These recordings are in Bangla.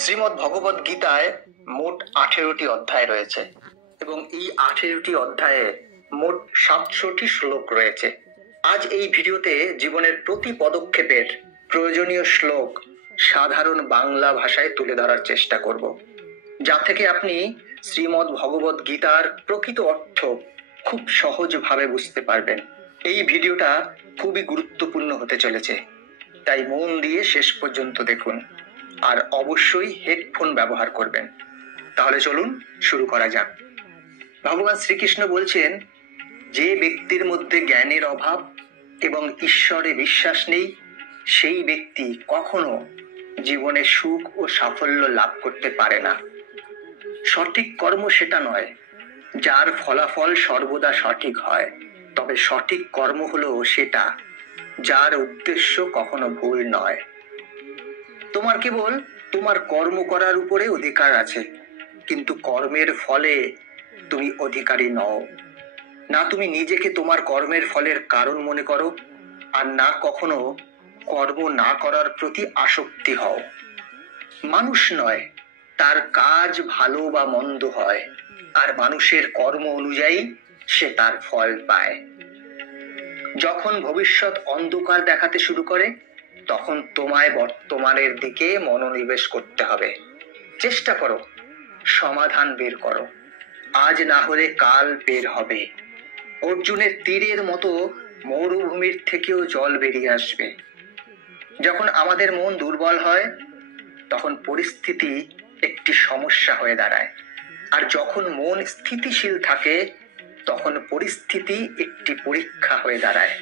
শ্রীমদ্ ভগবদ গীতায় মোট 18টি অধ্যায় রয়েছে এবং এই 18টি অধ্যায়ে মোট 700টি শ্লোক রয়েছে। আজ এই ভিডিওতে জীবনের প্রতি পদক্ষেপের প্রয়োজনীয় শ্লোক সাধারণ বাংলা ভাষায় তুলে ধরার চেষ্টা করব, যা থেকে আপনি শ্রীমদ্ ভগবদ গীতার প্রকৃত অর্থ খুব সহজভাবে বুঝতে পারবেন। এই ভিডিওটা খুবই গুরুত্বপূর্ণ হতে চলেছে, তাই মন দিয়ে শেষ পর্যন্ত দেখুন আর অবশ্যই হেডফোন ব্যবহার করবেন। তাহলে চলুন শুরু করা যাক। ভগবান শ্রীকৃষ্ণ বলছেন, যে ব্যক্তির মধ্যে জ্ঞানের অভাব এবং ঈশ্বরে বিশ্বাস নেই, সেই ব্যক্তি কখনো জীবনে সুখ ও সাফল্য লাভ করতে পারে না। সঠিক কর্ম সেটা নয় যার ফলাফল সর্বদা সঠিক হয়, তবে সঠিক কর্ম হলো সেটা যার উদ্দেশ্য কখনো ভুল নয়। তোমার কেবল তোমার কর্ম করার উপরে অধিকার আছে, কিন্তু কর্মের ফলে তুমি অধিকারী নও। না তুমি নিজেকে তোমার কর্মের ফলের কারণ মনে করো, আর না কখনো কর্ম না করার প্রতি আসক্তি হও। মানুষ নয়, তার কাজ ভালো বা মন্দ হয়, আর মানুষের কর্ম অনুযায়ী সে তার ফল পায়। যখন ভবিষ্যৎ অন্ধকার দেখাতে শুরু করে, তখন তোমায় বর্তমানের দিকে মনোনিবেশ করতে হবে। চেষ্টা করো, সমাধান বের করো, আজ না হলে কাল বের হবে। অর্জুনের তীরের মতো মরুভূমির থেকেও জল বেরিয়ে আসবে। যখন আমাদের মন দুর্বল হয়, তখন পরিস্থিতি একটি সমস্যা হয়ে দাঁড়ায়, আর যখন মন স্থিতিশীল থাকে, তখন পরিস্থিতি একটি পরীক্ষা হয়ে দাঁড়ায়।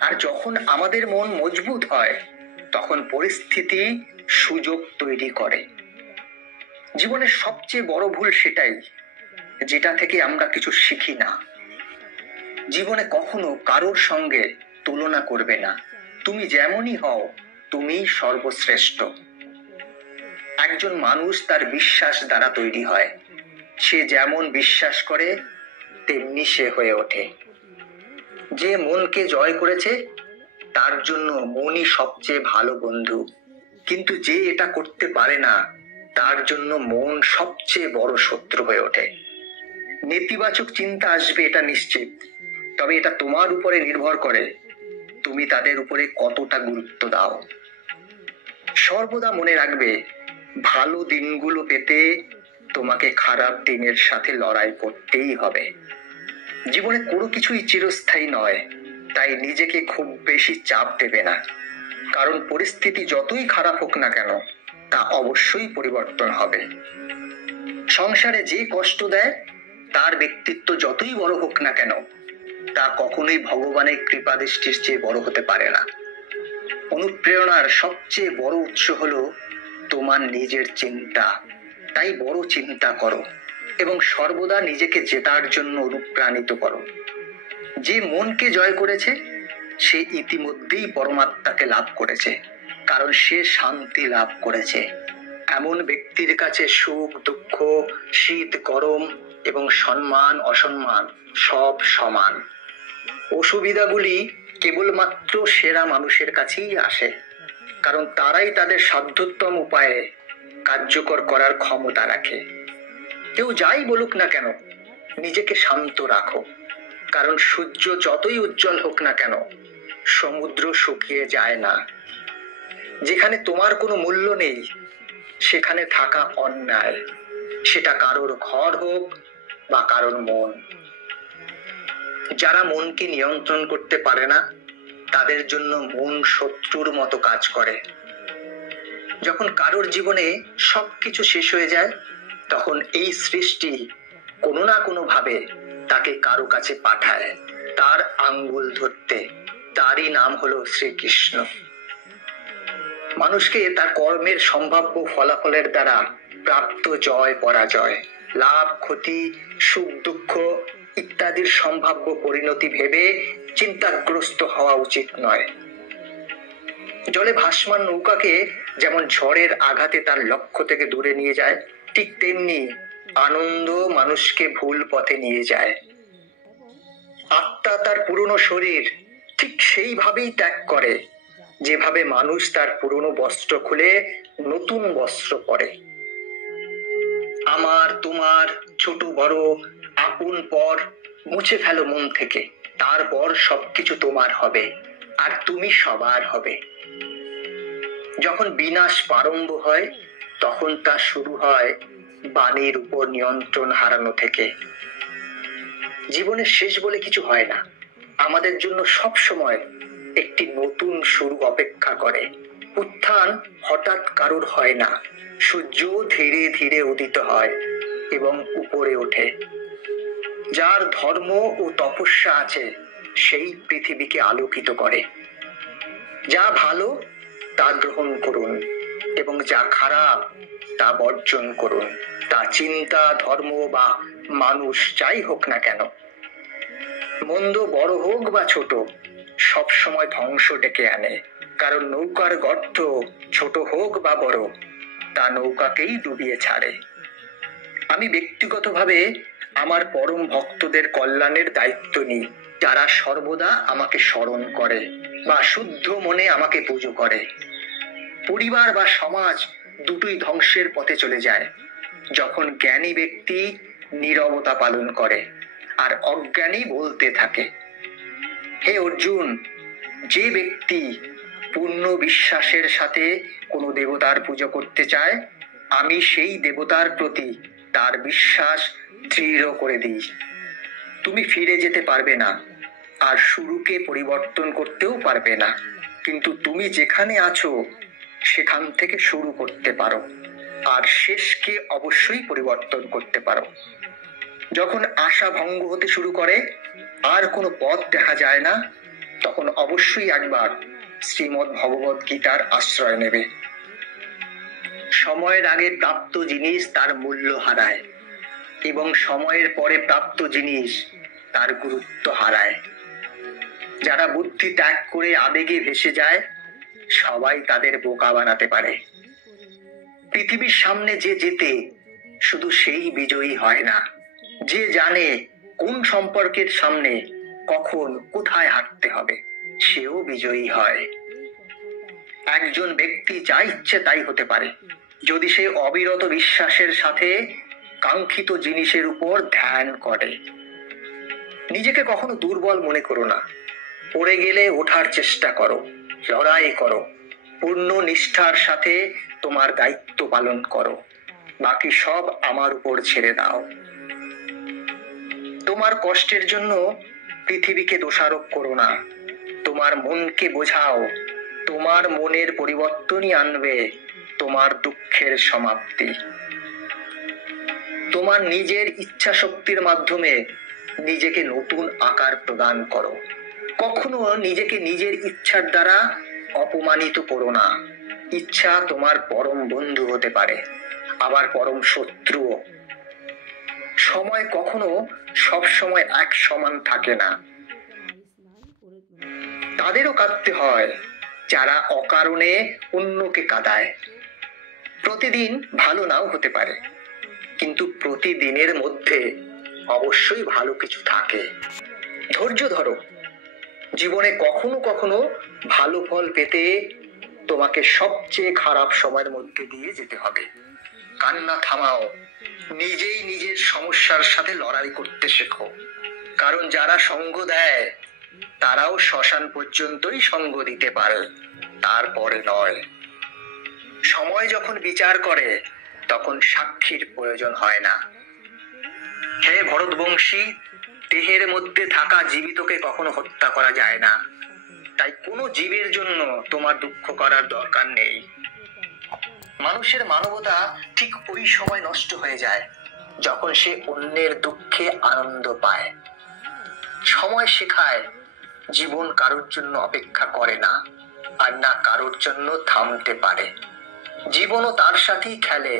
আর যখন আমাদের মন মজবুত হয়, তখন পরিস্থিতি সুযোগ তৈরি করে। জীবনের সবচেয়ে বড় ভুল সেটাই, যেটা থেকে আমরা কিছু শিখি না। জীবনে কখনো কারোর সঙ্গে তুলনা করবে না। তুমি যেমনই হও, তুমি সর্বশ্রেষ্ঠ। একজন মানুষ তার বিশ্বাস দ্বারা তৈরি হয়। সে যেমন বিশ্বাস করে তেমনি সে হয়ে ওঠে। যে মনকে জয় করেছে, তার জন্য মনই সবচেয়ে ভালো বন্ধু। কিন্তু যে এটা করতে পারে না, তার জন্য মন সবচেয়ে বড় শত্রু হয়ে ওঠে। নেতিবাচক চিন্তা আসবে, এটা নিশ্চিত, তবে এটা তোমার উপরে নির্ভর করে তুমি তাদের উপরে কতটা গুরুত্ব দাও। সর্বদা মনে রাখবে, ভালো দিনগুলো পেতে তোমাকে খারাপ দিনের সাথে লড়াই করতেই হবে। জীবনে কোনো কিছুই চিরস্থায়ী নয়, তাই নিজেকে খুব বেশি চাপ দেবে না, কারণ পরিস্থিতি যতই খারাপ হোক না কেন, তা অবশ্যই পরিবর্তন হবে। সংসারে যে কষ্ট দেয়, তার ব্যক্তিত্ব যতই বড় হোক না কেন, তা কখনোই ভগবানের কৃপা দৃষ্টির চেয়ে বড় হতে পারে না। অনুপ্রেরণার সবচেয়ে বড় উৎস হলো তোমার নিজের চিন্তা। তাই বড় চিন্তা করো এবং সর্বদা নিজেকে জেতার জন্য অনুপ্রাণিত করো। যে মনকে জয় করেছে, সে ইতিমধ্যেই পরমাত্মাকে লাভ করেছে, কারণ সে শান্তি লাভ করেছে। এমন ব্যক্তির কাছে সুখ দুঃখ, শীত গরম এবং সম্মান অসম্মান সব সমান। অসুবিধাগুলি কেবলমাত্র সেরা মানুষের কাছেই আসে, কারণ তারাই তাদের সাধ্যতম উপায়ে কার্যকর করার ক্ষমতা রাখে। কেউ যাই বলুক না কেন, নিজেকে শান্ত রাখো, কারণ সূর্য যতই উজ্জ্বল হোক না কেন, সমুদ্র শুকিয়ে যায় না। যেখানে তোমার কোনো মূল্য নেই, সেখানে থাকা অন্যায়, সেটা কারোর ঘর হোক বা কারোর মন। যারা মনকে নিয়ন্ত্রণ করতে পারে না, তাদের জন্য মন শত্রুর মতো কাজ করে। যখন কারোর জীবনে সবকিছু শেষ হয়ে যায়, তখন এই সৃষ্টি কোনো না কোনো ভাবে তাকে কারো কাছে পাঠায় তার আঙ্গুল ধরতে। তারই নাম হলো শ্রীকৃষ্ণ। মানুষকে তার কর্মের সম্ভাব্য ফলাফলের দ্বারা প্রাপ্ত জয় পরাজয়, লাভ ক্ষতি, সুখ দুঃখ ইত্যাদির সম্ভাব্য পরিণতি ভেবে চিন্তাগ্রস্ত হওয়া উচিত নয়। জলে ভাসমান নৌকাকে যেমন ঝড়ের আঘাতে তার লক্ষ্য থেকে দূরে নিয়ে যায়, ঠিক তেমনি আনন্দ মানুষকে ভুল পথে নিয়ে যায়। আত্মা তার পুরনো শরীর ঠিক সেইভাবেই ত্যাগ করে, যেভাবে মানুষ তার পুরনো বস্ত্র খুলে নতুন বস্ত্র পরে। আমার, তোমার, ছোট বড়, আপন পর মুছে ফেলো মন থেকে, তারপর সবকিছু তোমার হবে আর তুমি সবার হবে। যখন বিনাশ প্রারম্ভ হয় তখন তা শুরু হয় বাণীর উপর নিয়ন্ত্রণ হারানো থেকে। জীবনের শেষ বলে কিছু হয় না, আমাদের জন্য সব সময় একটি নতুন শুরু অপেক্ষা করে। উত্থান হঠাৎ কারোর হয় না, সূর্য ধীরে ধীরে উদিত হয় এবং উপরে ওঠে। যার ধর্ম ও তপস্যা আছে সেই পৃথিবীকে আলোকিত করে। যা ভালো তা গ্রহণ করুন এবং যা খারাপ তা বর্জন করুন। তা চিন্তা, ধর্ম বা মানুষ যাই হোক না কেন, মন্দ বড় হোক বা ছোট, সব সময় ধ্বংস ডেকে আনে। কারণ নৌকার গর্ত ছোট হোক বা বড়, তা নৌকাকেই ডুবিয়ে ছাড়ে। আমি ব্যক্তিগতভাবে আমার পরম ভক্তদের কল্যাণের দায়িত্ব নিই, যারা সর্বদা আমাকে স্মরণ করে বা শুদ্ধ মনে আমাকে পুজো করে। পরিবার বা সমাজ দুটোই ধ্বংসের পথে চলে যায় যখন জ্ঞানী ব্যক্তি নীরবতা পালন করে আর অজ্ঞানী বলতে থাকে। হে অর্জুন, যে ব্যক্তি পূর্ণ বিশ্বাসের সাথে কোনো দেবতার পুজো করতে চায়, আমি সেই দেবতার প্রতি তার বিশ্বাস দৃঢ় করে দিই। তুমি ফিরে যেতে পারবে না আর শুরুকে পরিবর্তন করতেও পারবে না, কিন্তু তুমি যেখানে আছো সেখান থেকে শুরু করতে পারো আর শেষকে অবশ্যই পরিবর্তন করতে পারো। যখন আশা ভঙ্গ হতে শুরু করে আর কোনো পথ দেখা যায় না, তখন অবশ্যই একবার শ্রীমদ্ ভগবত গীতার আশ্রয় নেবে। সময়ের আগে প্রাপ্ত জিনিস তার মূল্য হারায় এবং সময়ের পরে প্রাপ্ত জিনিস তার গুরুত্ব হারায়। যারা বুদ্ধি ত্যাগ করে আবেগে ভেসে যায়, সবাই তাদের বোকা বানাতে পারে। পৃথিবীর সামনে যে জেতে, শুধু সেই বিজয়ী হয় না। যে জানে কোন সম্পর্কের সামনে কখন কোথায় হাঁটতে হবে, সেও বিজয়ী হয়। একজন ব্যক্তি যা ইচ্ছে তাই হতে পারে যদি সে অবিরত বিশ্বাসের সাথে কাঙ্ক্ষিত জিনিসের উপর ধ্যান করে। নিজেকে কখনো দুর্বল মনে করো না। পড়ে গেলে ওঠার চেষ্টা করো, লড়াই করো, পূর্ণ নিষ্ঠার সাথে তোমার দায়িত্ব পালন করো। বাকি সব আমার উপর ছেড়ে দাও। তোমার কষ্টের জন্য পৃথিবীকে দোষারোপ করো না। তোমার মনকে বোঝাও, তোমার মনের পরিবর্তনই আনবে তোমার দুঃখের সমাপ্তি। তোমার নিজের ইচ্ছা শক্তির মাধ্যমে নিজেকে নতুন আকার প্রদান করো। কখনো নিজেকে নিজের ইচ্ছার দ্বারা অপমানিত করো না। ইচ্ছা তোমার পরম বন্ধু হতে পারে, আবার পরম শত্রুও। সময় কখনো সব সময় এক সমান থাকে না। তাদেরও কাঁদতে হয় যারা অকারণে অন্যকে কাঁদায়। প্রতিদিন ভালো নাও হতে পারে, কিন্তু প্রতিদিনের মধ্যে অবশ্যই ভালো কিছু থাকে। ধৈর্য ধরো। জীবনে কখনো কখনো ভালো ফল পেতে তোমাকে সবচেয়ে খারাপ সময়ের মধ্যে দিয়ে যেতে হবে। কান্না থামাও, নিজেই নিজের সমস্যার সাথে লড়াই করতে শেখো। কারণ যারা সঙ্গ দেয় তারাও শ্মশান পর্যন্তই সঙ্গ দিতে পারে, তারপরে নয়। সময় যখন বিচার করে তখন সাক্ষীর প্রয়োজন হয় না। হে ভরতবংশী, দেহের মধ্যে থাকা জীবিতকে কখনো হত্যা করা যায় না, তাই কোনো জীবের জন্য তোমার দুঃখ করার দরকার নেই। মানুষের মানবতা ঠিক ওই সময় নষ্ট হয়ে যায় যখন সে অন্যের দুঃখে আনন্দ পায়। সময় শেখায় জীবন কারোর জন্য অপেক্ষা করে না, আর না কারোর জন্য থামতে পারে। জীবনও তার সাথেই খেলে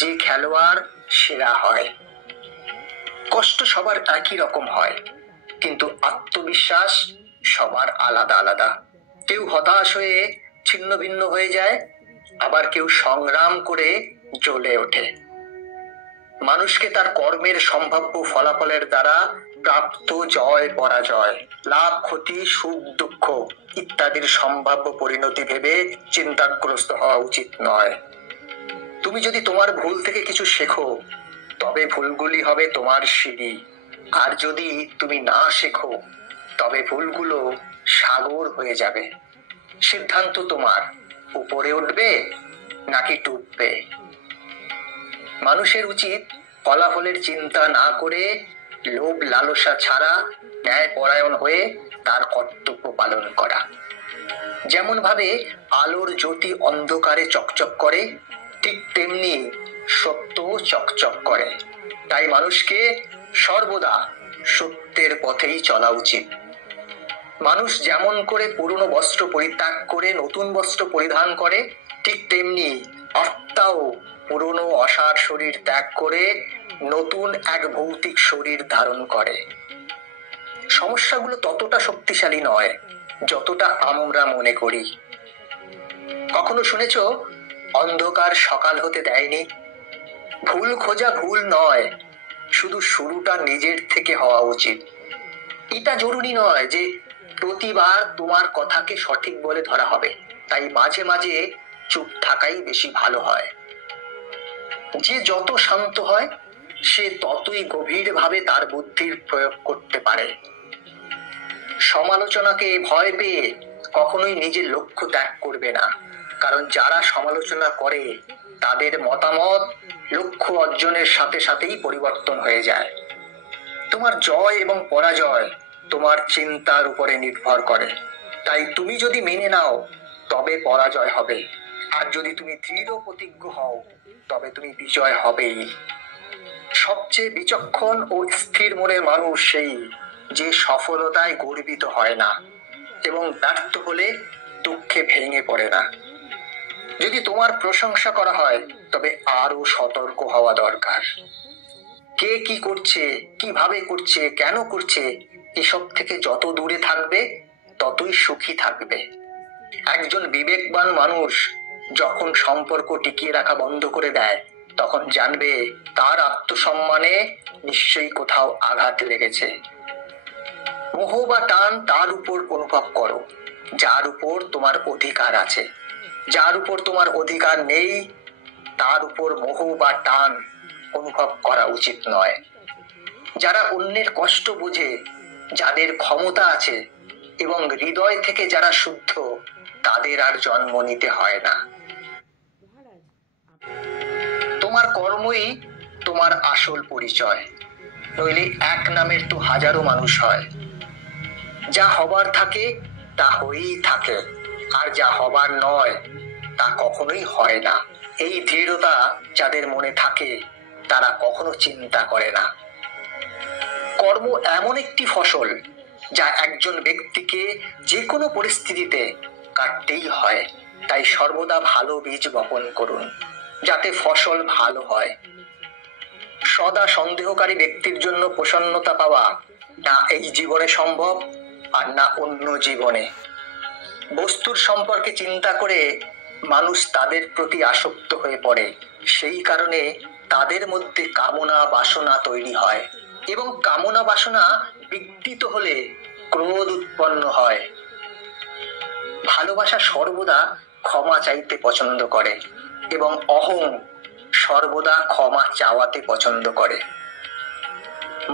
যে খেলোয়াড় সেরা হয়। কষ্ট সবার একই রকম হয়, কিন্তু আত্মবিশ্বাস সবার আলাদা আলাদা। কেউ হতাশ হয়ে ছিন্ন ভিন্ন হয়ে যায়, আবার কেউ সংগ্রাম করে জ্বলে ওঠে। মানুষকে তার কর্মের সম্ভাব্য ফলাফলের দ্বারা প্রাপ্ত জয় পরাজয়, লাভ ক্ষতি, সুখ দুঃখ ইত্যাদির সম্ভাব্য পরিণতি ভেবে চিন্তাগ্রস্ত হওয়া উচিত নয়। তুমি যদি তোমার ভুল থেকে কিছু শেখো, তবে ভুলগুলি হবে তোমার সিঁড়ি। আর যদি তুমি না শেখো, তবে ভুলগুলো সাগর হয়ে যাবে। সিদ্ধান্ত তোমার, উপরে উঠবে নাকি ডুববে। মানুষের উচিত ফলাফলের চিন্তা না করে লোভ লালসা ছাড়া ন্যায় পরায়ণ হয়ে তার কর্তব্য পালন করা। যেমন ভাবে আলোর জ্যোতি অন্ধকারে চকচক করে, ঠিক তেমনি সত্য চকচক করে। তাই মানুষকে সর্বদা সত্যের পথেই চলা উচিত। মানুষ যেমন করে পুরনো বস্ত্র পরিত্যাগ করে নতুন বস্ত্র পরিধান করে, ঠিক তেমনি আত্মাও পুরনো অসার শরীর ত্যাগ করে নতুন এক ভৌতিক শরীর ধারণ করে। সমস্যাগুলো ততটা শক্তিশালী নয় যতটা আমরা মনে করি। কখনো শুনেছ অন্ধকার সকাল হতে দেয়নি? ভুল খোঁজা ভুল নয়, শুধু শুরুটা নিজের থেকে হওয়া উচিত। এটা জরুরি নয় যে প্রতিবার তোমার কথাকে সঠিক বলে ধরা হবে, তাই মাঝে মাঝে চুপ থাকাই বেশি ভালো হয়। যে যত শান্ত হয় সে ততই গভীরভাবে তার বুদ্ধির প্রয়োগ করতে পারে। সমালোচনাকে ভয় পেয়ে কখনোই নিজের লক্ষ্য ত্যাগ করবে না, কারণ যারা সমালোচনা করে তাদের মতামত লক্ষ্য অর্জনের সাথে সাথেই পরিবর্তন হয়ে যায়। তোমার জয় এবং পরাজয় তোমার চিন্তার উপরে নির্ভর করে। তাই তুমি যদি মেনে নাও, তবে পরাজয় হবে, আর যদি তুমি দৃঢ় প্রতিজ্ঞ হও, তবে তুমি বিজয় হবেই। সবচেয়ে বিচক্ষণ ও স্থির মনের মানুষ সেই যে সফলতায় গর্বিত হয় না এবং ব্যর্থ হলে দুঃখে ভেঙে পড়ে না। যদি তোমার প্রশংসা করা হয়, তবে আরো সতর্ক হওয়া দরকার। কে কি করছে, কিভাবে করছে, কেন করছে, এসব থেকে যত দূরে থাকবে ততই সুখী থাকবে। একজন বিবেকবান মানুষ যখন সম্পর্ক টিকিয়ে রাখা বন্ধ করে দেয়, তখন জানবে তার আত্মসম্মানে নিশ্চয়ই কোথাও আঘাত লেগেছে। মোহ বা টান তার উপর অনুভব করো যার উপর তোমার অধিকার আছে। যার উপর তোমার অধিকার নেই, তার উপর মোহ বা টান অনুভব করা উচিত নয়। যারা অন্যের কষ্ট বোঝে, যাদের ক্ষমতা আছে এবং হৃদয় থেকে যারা শুদ্ধ, তাদের আর জন্ম নিতে হয় না। তোমার কর্মই তোমার আসল পরিচয়, নইলে এক নামের তো হাজারো মানুষ হয়। যা হবার থাকে তা হয়েই থাকে, আর যা হবার নয় তা কখনোই হয় না। এই দৃঢ়তা যাদের মনে থাকে তারা কখনো চিন্তা করে না। কর্ম এমন একটি ফসল যা একজন ব্যক্তিকে যে কোনো পরিস্থিতিতে কাটতেই হয়। তাই সর্বদা ভালো বীজ বপন করুন, যাতে ফসল ভালো হয়। সদা সন্দেহকারী ব্যক্তির জন্য প্রসন্নতা পাওয়া না এই জীবনে সম্ভব, আর না অন্য জীবনে। বস্তুর সম্পর্কে চিন্তা করে মানুষ তাদের প্রতি আসক্ত হয়ে পড়ে। সেই কারণে তাদের মধ্যে কামনা বাসনা তৈরি হয়, এবং কামনা বাসনা বিকৃত হলে ক্রোধ উৎপন্ন হয়। ভালোবাসা সর্বদা ক্ষমা চাইতে পছন্দ করে, এবং অহং সর্বদা ক্ষমা চাওয়াতে পছন্দ করে।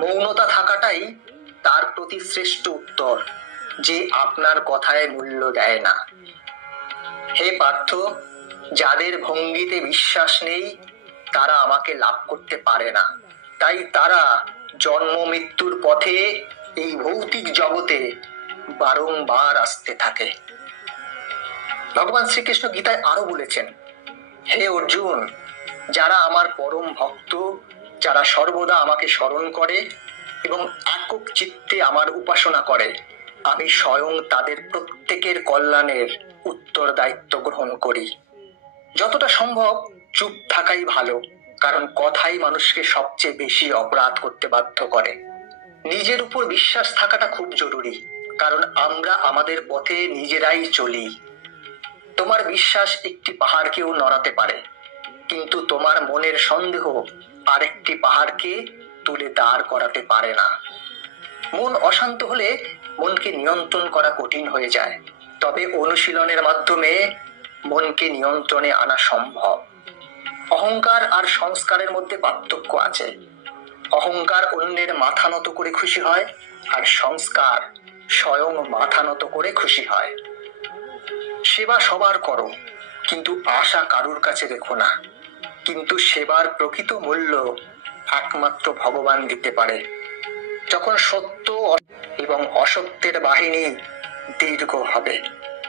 মৌনতা থাকাটাই তার প্রতি শ্রেষ্ঠ উত্তর, যে আপনার কথায় মূল্য দেয় না। হে পার্থ, যাদের ভঙ্গিতে বিশ্বাস নেই তারা আমাকে লাভ করতে পারে না। তাই তারা জন্ম মৃত্যুর পথে এই ভৌতিক জগতে বারংবার আসতে থাকে। ভগবান শ্রীকৃষ্ণ গীতায় আরো বলেছেন, হে অর্জুন, যারা আমার পরম ভক্ত, যারা সর্বদা আমাকে স্মরণ করে এবং একক চিত্তে আমার উপাসনা করে, আমি স্বয়ং তাদের প্রত্যেকের কল্যাণের উত্তরদায়িত্ব গ্রহণ করি। যতটা সম্ভব চুপ থাকাই ভালো, কারণ কথাই মানুষকে সবচেয়ে বেশি অপরাধ করতে বাধ্য করে। নিজের উপর বিশ্বাস থাকাটা খুব জরুরি, কারণ আমরা আমাদের পথে নিজেরাই চলি। তোমার বিশ্বাস একটি পাহাড়কেও নড়াতে পারে, কিন্তু তোমার মনের সন্দেহ আরেকটি পাহাড়কে তুলে দাঁড় করাতে পারে না। মন অশান্ত হলে মনকে নিয়ন্ত্রণ করা কঠিন হয়ে যায়, তবে অনুশীলনের মাধ্যমে মনকে নিয়ন্ত্রণে আনা সম্ভব। অহংকার আর সংস্কারের মধ্যে পার্থক্য আছে। অহংকার অন্যের মাথা নত করে খুশি হয়, আর সংস্কার স্বয়ং মাথা নত করে খুশি হয়। সেবা সবার করো, কিন্তু আশা কারুর কাছে রেখো না। কিন্তু সেবার প্রকৃত মূল্য একমাত্র ভগবান দিতে পারে। যখন সত্য এবং অসত্যের বাহিনী দীর্ঘ হবে,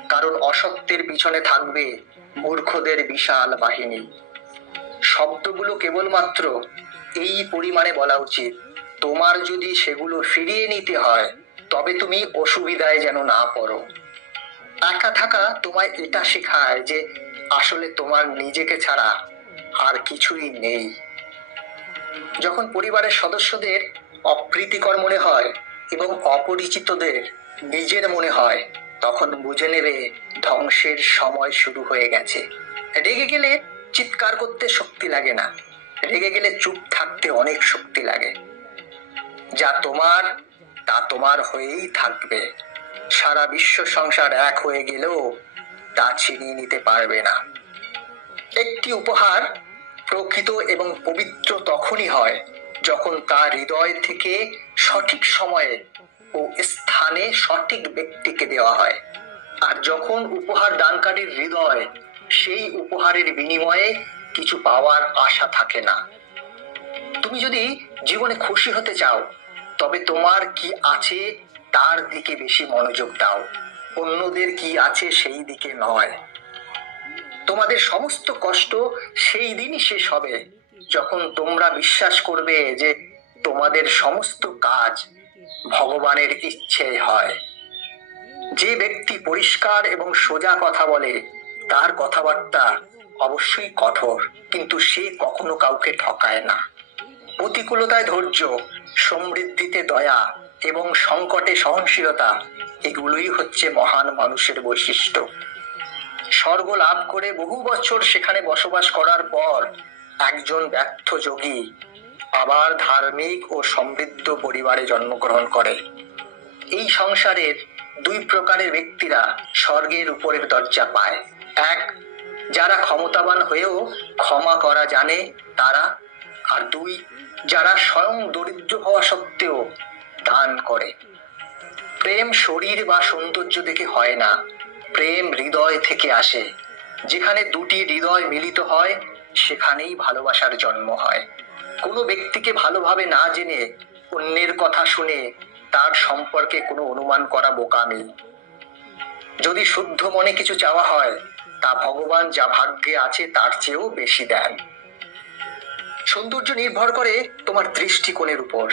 কারণ অসত্যের পিছনে থাকবে মূর্খদের বিশাল বাহিনী। শব্দগুলো কেবলমাত্র এই পরিমাণে বলা উচিত, তোমার যদি সেগুলো ফিরিয়ে নিতে হয় তবে তুমি অসুবিধায় যেন না পড়ো। একা থাকা তোমায় এটা শেখায় যে আসলে তোমার নিজেকে ছাড়া আর কিছুই নেই। যখন পরিবারের সদস্যদের অপ্রীতিকর মনে হয় এবং অপরিচিতদের নিজের মনে হয়, তখন বুঝে নেবে ধ্বংসের সময় শুরু হয়ে গেছে। রেগে গেলে চিৎকার করতে শক্তি লাগে না, রেগে গেলে চুপ থাকতে অনেক শক্তি লাগে। যা তোমার তা তোমার হয়েই থাকবে। সারা বিশ্ব সংসার এক হয়ে গেলেও তা ছিনিয়ে নিতে পারবে না। একটি উপহার প্রকৃত এবং পবিত্র তখনই হয় যখন তা হৃদয় থেকে সঠিক সময়ে ও স্থানে সঠিক ব্যক্তিকে দেওয়া হয়। আর যখন উপহার দানকারীর হৃদয় সেই উপহারের বিনিময়ে কিছু পাওয়ার আশা থাকে না। তুমি যদি জীবনে খুশি হতে চাও তবে তোমার কি আছে তার দিকে বেশি মনোযোগ দাও, অন্যদের কি আছে সেই দিকে নয়। তোমাদের সমস্ত কষ্ট সেই দিনই শেষ হবে যখন তোমরা বিশ্বাস করবে যে তোমাদের সমস্ত কাজ ভগবানের ইচ্ছে হয়। যে ব্যক্তি পরিষ্কার এবং সোজা কথা বলে তার কথাবার্তা অবশ্যই কঠোর, কিন্তু সে কখনো কাউকে ঠকায় না। প্রতিকূলতায় ধৈর্য, সমৃদ্ধিতে দয়া এবং সংকটে সহনশীলতা, এগুলোই হচ্ছে মহান মানুষের বৈশিষ্ট্য। স্বর্গ লাভ করে বহু বছর সেখানে বসবাস করার পর একজন ব্যর্থ যোগী আবার ধার্মিক ও সমৃদ্ধ পরিবারে জন্মগ্রহণ করে। এই সংসারের দুই প্রকারের ব্যক্তিরা স্বর্গের উপরের দরজা পায়। এক, যারা ক্ষমতাবান হয়েও ক্ষমা করা জানে তারা, আর দুই, যারা স্বয়ং দরিদ্র হওয়া সত্ত্বেও দান করে। প্রেম শরীর বা সৌন্দর্য দেখে হয় না, প্রেম হৃদয় থেকে আসে। যেখানে দুটি হৃদয় মিলিত হয় সেখানেই ভালোবাসার জন্ম হয়। কোনো ব্যক্তিকে ভালোভাবে না জেনে অন্যের কথা শুনে তার সম্পর্কে কোনো অনুমান করা বোকামি। যদি শুদ্ধ মনে কিছু চাওয়া হয় তা ভগবান যা ভাগ্যে আছে তার চেয়েও বেশি দেন। সৌন্দর্য নির্ভর করে তোমার দৃষ্টিকোণের উপর।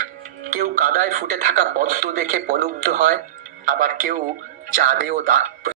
কেউ কাদায় ফুটে থাকা পদ্ম দেখে প্রলুব্ধ হয়, আবার কেউ চাঁদেও দাগ